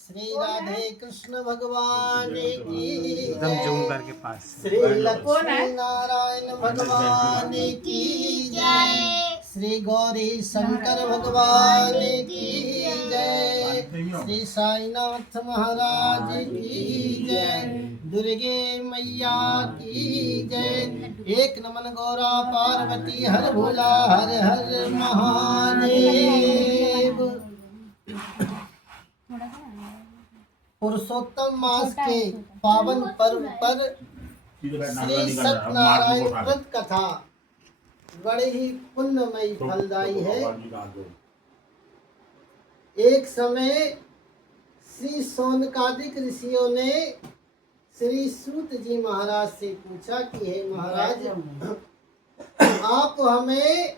श्री राधे कृष्ण भगवान की एकदम जूम करके पास। श्री लक्ष्मी नारायण भगवान की जय। श्री गौरी शंकर भगवान की जय। श्री साईनाथ महाराज की जय। दुर्गे मैया की जय। एक नमन गौरा पार्वती हर भोला हर हर महादेव। पुरुषोत्तम मास के पावन पर्व पर श्री सत्यनारायण व्रत कथा बड़ी ही पुण्यमयी फलदायी है। एक समय श्री शौनकादिक ऋषियों ने श्री सूत जी महाराज से पूछा कि हे महाराज, आप हमें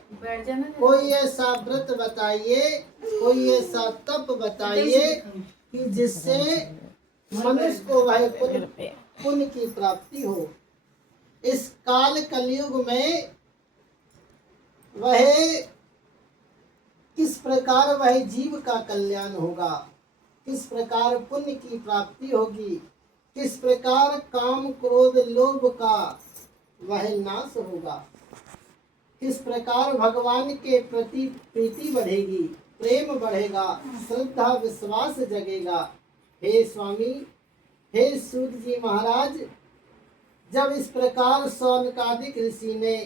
कोई ऐसा व्रत बताइए, कोई ऐसा तप बताइए कि जिससे मनुष्य को वह पुण्य की प्राप्ति हो। इस काल कलयुग में वह किस प्रकार वह जीव का कल्याण होगा, किस प्रकार पुण्य की प्राप्ति होगी, किस प्रकार काम क्रोध लोभ का वह नाश होगा, किस प्रकार भगवान के प्रति प्रीति बढ़ेगी, प्रेम बढ़ेगा, श्रद्धा विश्वास जगेगा। हे स्वामी, हे सूत जी महाराज, जब इस प्रकार शौनकादिक ऋषि ने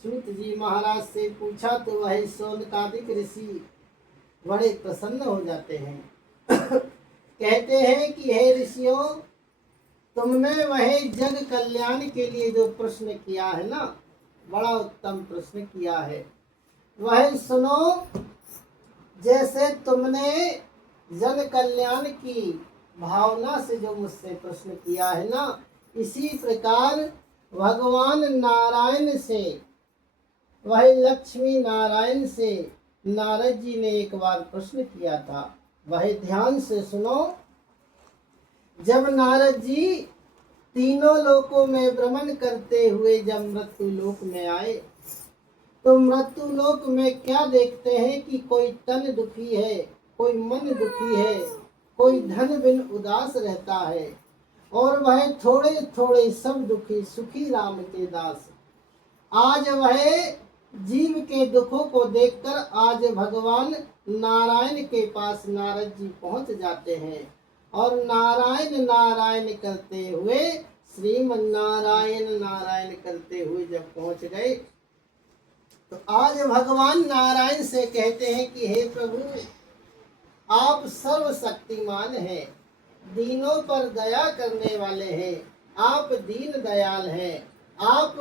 सूत जी महाराज से पूछा तो वह शौनकादिक ऋषि बड़े प्रसन्न हो जाते हैं। कहते हैं कि हे ऋषियों, तुमने वह जग कल्याण के लिए जो प्रश्न किया है ना, बड़ा उत्तम प्रश्न किया है। वह सुनो, जैसे तुमने जन कल्याण की भावना से जो मुझसे प्रश्न किया है ना, इसी प्रकार भगवान नारायण से, वह लक्ष्मी नारायण से नारद जी ने एक बार प्रश्न किया था। वह ध्यान से सुनो। जब नारद जी तीनों लोकों में भ्रमण करते हुए जब मृत्यु लोक में आए तो मृत्यु लोक में क्या देखते हैं कि कोई तन दुखी है, कोई मन दुखी है, कोई धन बिन उदास रहता है, और वह थोड़े थोड़े सब दुखी सुखी राम के दास। आज वह जीव के दुखों को देखकर आज भगवान नारायण के पास नारद जी पहुंच जाते हैं और नारायण नारायण करते हुए, श्रीमन नारायण नारायण करते हुए जब पहुंच गए तो आज भगवान नारायण से कहते हैं कि हे प्रभु, आप सर्वशक्तिमान हैं, दीनों पर दया करने वाले हैं, आप दीन दयाल हैं, आप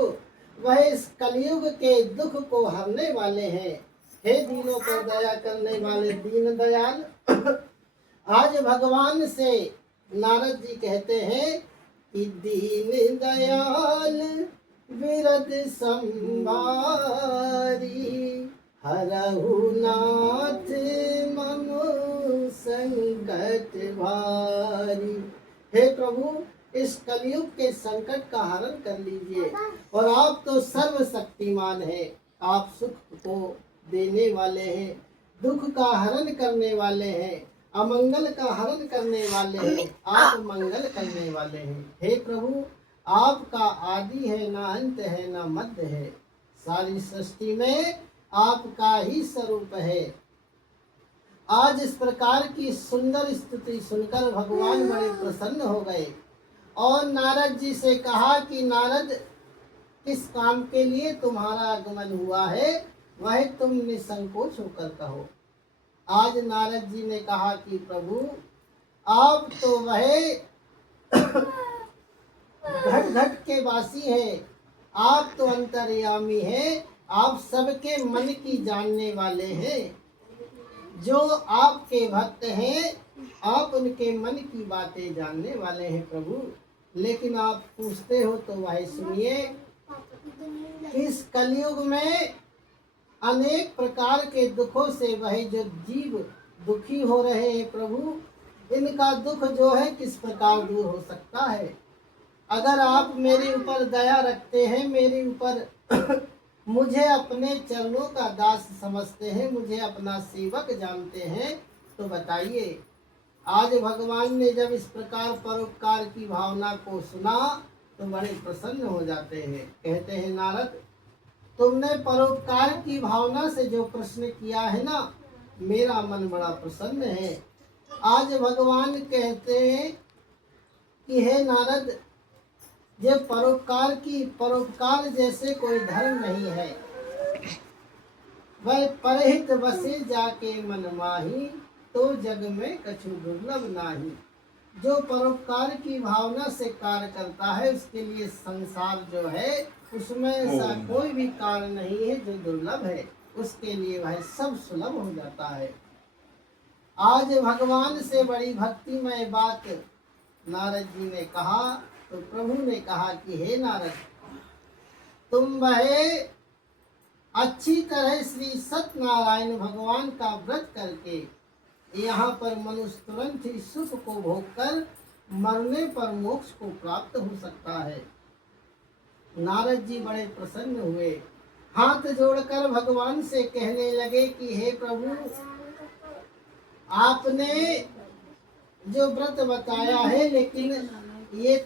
वह इस कलयुग के दुख को हरने वाले हैं। हे दीनों पर दया करने वाले दीन दयाल। आज भगवान से नारद जी कहते हैं कि दीन दयाल विरद संभारी, हरहु नाथ मम संकट भारी। हे प्रभु, इस कलयुग के संकट का हरण कर लीजिए। और आप तो सर्वशक्तिमान हैं, आप सुख को देने वाले हैं, दुख का हरण करने वाले हैं, अमंगल का हरण करने वाले हैं, आप मंगल करने वाले हैं। हे प्रभु, आपका आदि है, ना अंत है, ना मध्य है, सारी सृष्टि में आपका ही स्वरूप है। आज इस प्रकार की सुंदर स्तुति सुनकर भगवान बड़े प्रसन्न हो गए और नारद जी से कहा कि नारद, किस काम के लिए तुम्हारा आगमन हुआ है वह तुम निसंकोच होकर कहो। आज नारद जी ने कहा कि प्रभु, आप तो वह घट घट के वासी हैं, आप तो अंतर्यामी हैं, आप सबके मन की जानने वाले हैं। जो आपके भक्त हैं, आप उनके मन की बातें जानने वाले हैं प्रभु। लेकिन आप पूछते हो तो वह सुनिए। इस कलयुग में अनेक प्रकार के दुखों से वह जो जीव दुखी हो रहे हैं प्रभु, इनका दुख जो है किस प्रकार दूर हो सकता है। अगर आप मेरे ऊपर दया रखते हैं, मेरे ऊपर मुझे अपने चरणों का दास समझते हैं, मुझे अपना सेवक जानते हैं, तो बताइए। आज भगवान ने जब इस प्रकार परोपकार की भावना को सुना तो बड़े प्रसन्न हो जाते हैं। कहते हैं नारद, तुमने परोपकार की भावना से जो प्रश्न किया है ना, मेरा मन बड़ा प्रसन्न है। आज भगवान कहते हैं कि हे नारद, ये परोपकार जैसे कोई धर्म नहीं है। वह परहित बसे जाके मन माही, तो जग में कछु दुर्लभ नाही। जो परोपकार की भावना से कार्य करता है, उसके लिए संसार जो है उसमें ऐसा कोई भी कार्य नहीं है जो दुर्लभ है, उसके लिए वह सब सुलभ हो जाता है। आज भगवान से बड़ी भक्तिमय बात नारद जी ने कहा तो प्रभु ने कहा कि हे नारद, तुम वह अच्छी तरह श्री सत्यनारायण भगवान का व्रत करके यहाँ पर मनुष्य तुरंत ही सुख को भोग कर मरने पर मोक्ष को प्राप्त हो सकता है। नारद जी बड़े प्रसन्न हुए, हाथ जोड़कर भगवान से कहने लगे कि हे प्रभु, आपने जो व्रत बताया है, लेकिन ये